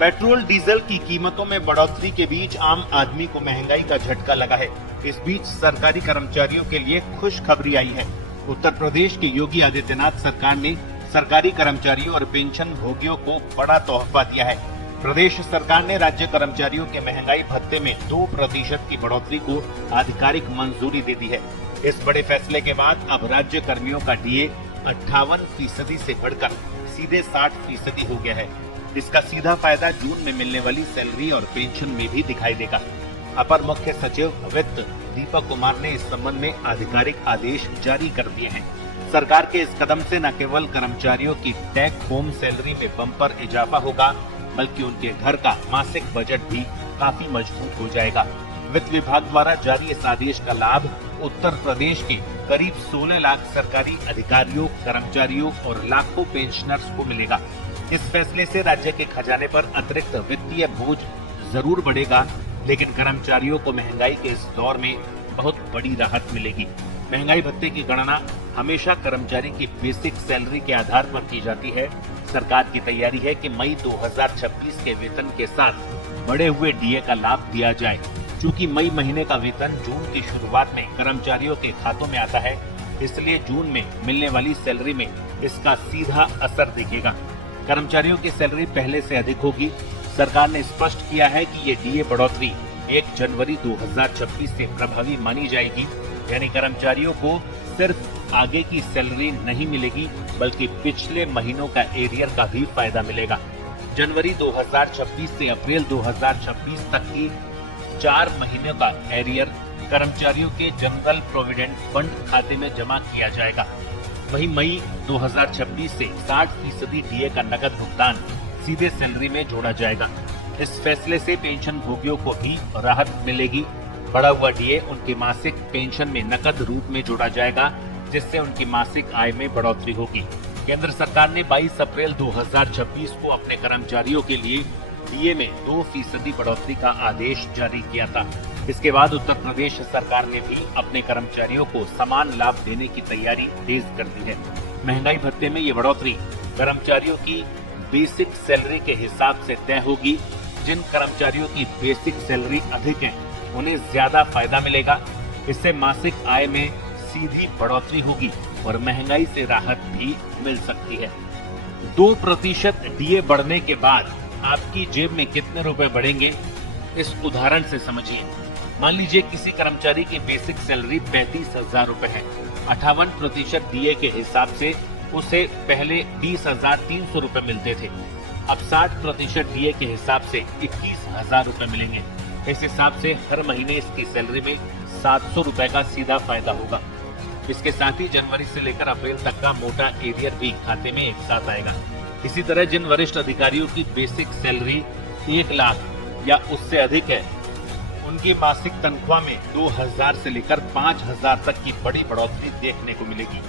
Petrol diesel की कीमतों में बढ़ोतरी के बीच आम आदमी को महंगाई का झटका लगा है। इस बीच सरकारी कर्मचारियों के लिए खुशखबरी आई है। उत्तर प्रदेश के योगी आदित्यनाथ सरकार ने सरकारी कर्मचारियों और पेंशन भोगियों को बड़ा तोहफा दिया है। प्रदेश सरकार ने राज्य कर्मचारियों के महंगाई भत्ते में 2% की बढ़ोतरी को आधिकारिक मंजूरी दे दी है। इस बड़े फैसले के बाद अब राज्य कर्मियों का डीए 58% से बढ़कर सीधे 60% हो गया है। इसका सीधा फायदा जून में मिलने वाली सैलरी और पेंशन में भी दिखाई देगा। अपर मुख्य सचिव वित्त दीपक कुमार ने इस संबंध में आधिकारिक आदेश जारी कर दिए हैं। सरकार के इस कदम से न केवल कर्मचारियों की टेक होम सैलरी में बम्पर इजाफा होगा, बल्कि उनके घर का मासिक बजट भी काफी मजबूत हो जाएगा। वित्त विभाग द्वारा जारी इस आदेश का लाभ उत्तर प्रदेश के करीब 16 लाख सरकारी अधिकारियों, कर्मचारियों और लाखों पेंशनर्स को मिलेगा। इस फैसले से राज्य के खजाने पर अतिरिक्त वित्तीय बोझ जरूर बढ़ेगा, लेकिन कर्मचारियों को महंगाई के इस दौर में बहुत बड़ी राहत मिलेगी। महंगाई भत्ते की गणना हमेशा कर्मचारी की बेसिक सैलरी के आधार पर की जाती है। सरकार की तैयारी है कि मई 2026 के वेतन के साथ बढ़े हुए डीए का लाभ दिया जाए। चूँकि मई महीने का वेतन जून की शुरुआत में कर्मचारियों के खातों में आता है, इसलिए जून में मिलने वाली सैलरी में इसका सीधा असर दिखेगा। कर्मचारियों की सैलरी पहले से अधिक होगी। सरकार ने स्पष्ट किया है कि ये डीए बढ़ोतरी 1 जनवरी 2026 से प्रभावी मानी जाएगी। यानी कर्मचारियों को सिर्फ आगे की सैलरी नहीं मिलेगी, बल्कि पिछले महीनों का एरियर का भी फायदा मिलेगा। जनवरी 2026 से अप्रैल 2026 तक की 4 महीने का एरियर कर्मचारियों के जनरल प्रोविडेंट फंड खाते में जमा किया जाएगा। वहीं मई 2026 से 60% डीए का नकद भुगतान सीधे सैलरी में जोड़ा जाएगा। इस फैसले से पेंशन भोगियों को भी राहत मिलेगी। बढ़ा हुआ डीए उनके मासिक पेंशन में नकद रूप में जोड़ा जाएगा, जिससे उनकी मासिक आय में बढ़ोतरी होगी। केंद्र सरकार ने 22 अप्रैल 2026 को अपने कर्मचारियों के लिए डीए में 2% बढ़ोतरी का आदेश जारी किया था। इसके बाद उत्तर प्रदेश सरकार ने भी अपने कर्मचारियों को समान लाभ देने की तैयारी तेज कर दी है। महंगाई भत्ते में ये बढ़ोतरी कर्मचारियों की बेसिक सैलरी के हिसाब से तय होगी। जिन कर्मचारियों की बेसिक सैलरी अधिक है, उन्हें ज्यादा फायदा मिलेगा। इससे मासिक आय में सीधी बढ़ोतरी होगी और महंगाई से राहत भी मिल सकती है। 2% डीए बढ़ने के बाद आपकी जेब में कितने रुपए बढ़ेंगे, इस उदाहरण से समझिए। मान लीजिए किसी कर्मचारी की बेसिक सैलरी 35,000 रुपए है। 58% डीए के हिसाब से उसे पहले 20,300 रुपए मिलते थे। अब 60% डीए के हिसाब से 21,000 रुपए मिलेंगे। इस हिसाब से हर महीने इसकी सैलरी में 700 रुपए का सीधा फायदा होगा। इसके साथ ही जनवरी से लेकर अप्रैल तक का मोटा एरियर भी खाते में एक साथ आएगा। इसी तरह जिन वरिष्ठ अधिकारियों की बेसिक सैलरी 1 लाख या उससे अधिक है, उनकी मासिक तनख्वाह में 2,000 से लेकर 5,000 तक की बड़ी बढ़ोतरी देखने को मिलेगी।